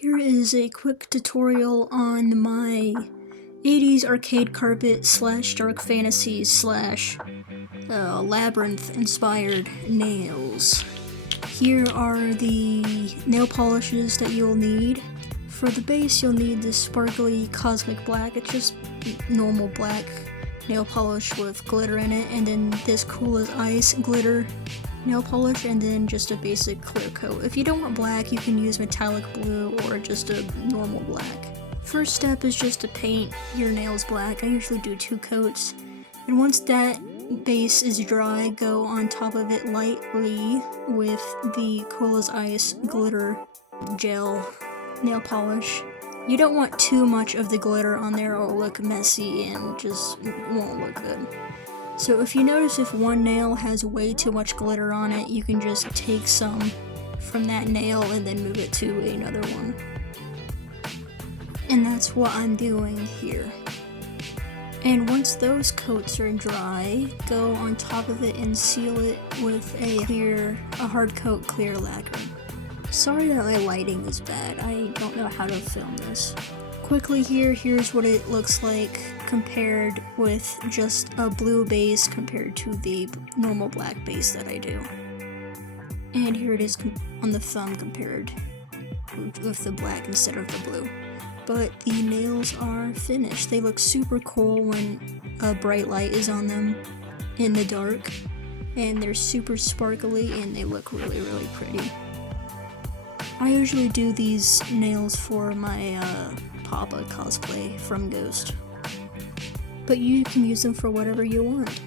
Here is a quick tutorial on my 80s arcade carpet / dark fantasy / labyrinth inspired nails. Here are the nail polishes that you'll need. For the base you'll need this sparkly cosmic black. It's just normal black nail polish with glitter in it, and then this cool as ice glitter nail polish, and then just a basic clear coat. If you don't want black, you can use metallic blue or just a normal black. First step is just to paint your nails black. I usually do 2 coats, and once that base is dry, go on top of it lightly with the cool as ice glitter gel nail polish. You don't want too much of the glitter on there or it'll look messy and just won't look good. So if you notice if one nail has way too much glitter on it, you can just take some from that nail and then move it to another one. And that's what I'm doing here. And once those coats are dry, go on top of it and seal it with a hard coat clear lacquer. Sorry that my lighting is bad, I don't know how to film this. Quickly here's what it looks like compared with just a blue base compared to the normal black base that I do. And here it is on the thumb compared with the black instead of the blue. But the nails are finished. They look super cool when a bright light is on them in the dark. And they're super sparkly and they look really, really pretty. I usually do these nails for my Papa cosplay from Ghost. But you can use them for whatever you want.